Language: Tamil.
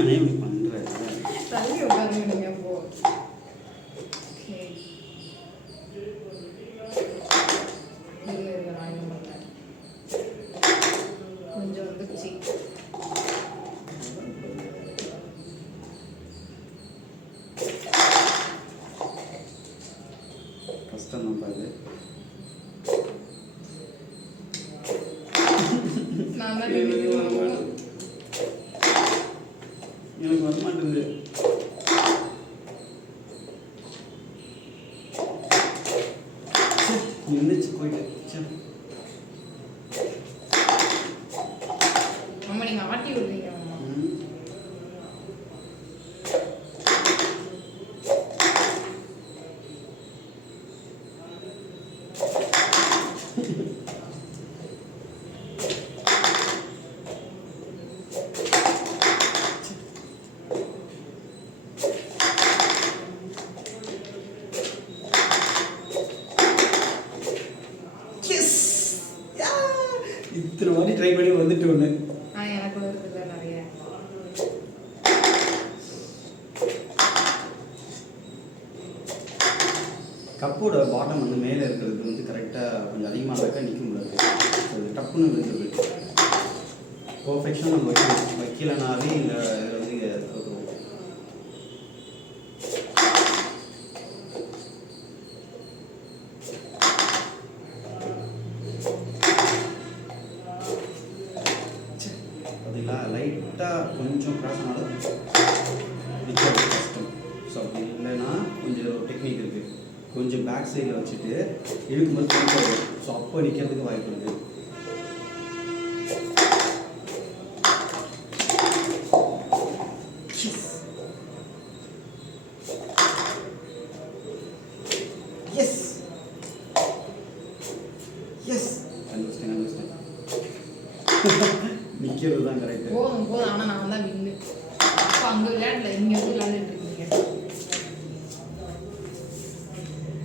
என்னண்ணே இப்படி பண்ணுற? தள்ளி உட்காருங்க நீங்கள் அப்போ. கொஞ்சம் வந்துச்சு. கஷ்டம் தான் பாரு. நான் தான் எனக்கு வர மாட்டேங்குது. நின்றுச்சு போயிட்டு. அம்மா நீங்கள் ஆட்டி விடுறீங்க அம்மா. இத்தனை மாதிரி ட்ரை பண்ணி வந்துட்டு ஒன்று. எனக்கு வருது நிறைய. கப்போட பாட்டம் வந்து மேலே இருக்கிறது வந்து கரெக்டாக கொஞ்சம் அதிகமாக இருந்தாக்கா நிற்க முடியாது. அது டப்புன்னு விழுந்துருது. பர்ஃபெக்ஷன் நம்ம வைக்கலனாலே இந்த இதில் வந்து தோற்றுவோம். பார்த்தீங்களா, லைட்டாக கொஞ்சம் கிராஸ் ஆனாலும் நிற்கிறது கஷ்டம். ஸோ அப்படி இல்லைன்னா கொஞ்சம் டெக்னிக் இருக்குது. கொஞ்சம் பேக் சைடில் வச்சுட்டு இழுக்கும்போது கொஞ்சம் வரும். ஸோ அப்போ நிற்கிறதுக்கு வாய்ப்பு இருக்குது. எஸ் எஸ் அண்டர்ஸ்டாண்ட் நிற்கிறது தான் கரெக்டு. போதும் ஆனால் நான் தான் வின்னு. அப்போ அங்கே விளையாடல, இங்கே வந்து விளையாண்டுட்டு